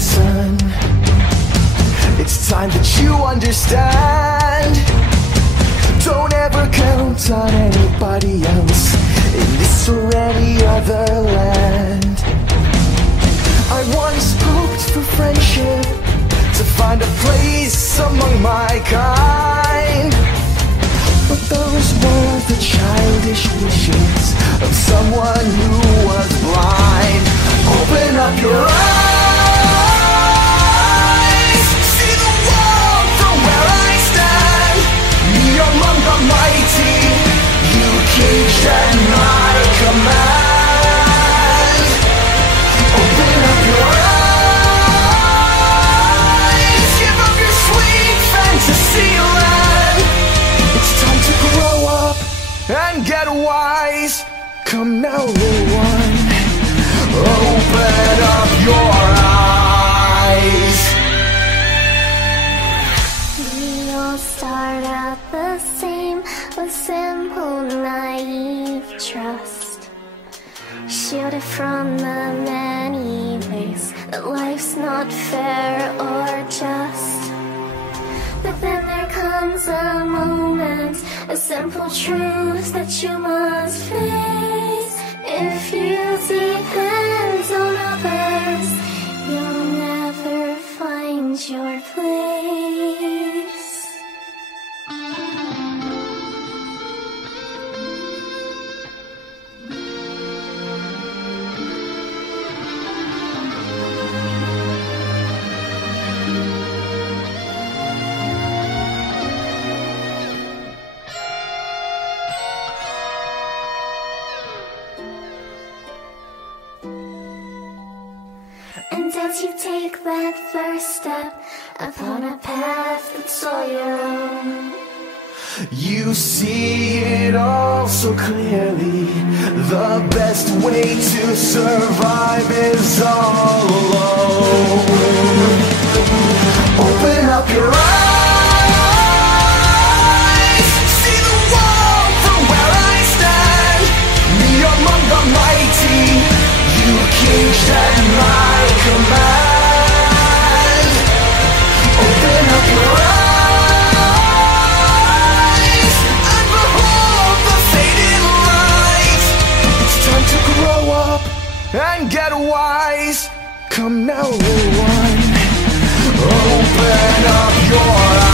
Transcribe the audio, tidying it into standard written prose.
son. It's time that you understand. Don't ever count on anybody else in this or any other land. I once hoped for friendship, to find a place among my kind, but those were the childish wishes of someone who was blind. Open up your eyes, see the world from where I stand. Me among the mighty, you caged at my command. Open up your eyes, give up your sweet fantasy land. It's time to grow up and get wise. Come now, little one, open up your eyes. We all start out the same, with simple, naive trust, shielded from the many ways that life's not fair or just. But then there comes a moment, a simple truth that you must face. If you depend on others, you'll never find your place. And as you take that first step upon a path that's all your own, you see it all so clearly. The best way to survive is all alone. Open up your eyes, see the world from where I stand. Me among the mighty, you caged at my command. Open up your eyes and behold the fading light. It's time to grow up and get wise. Come now, little one, open up your eyes.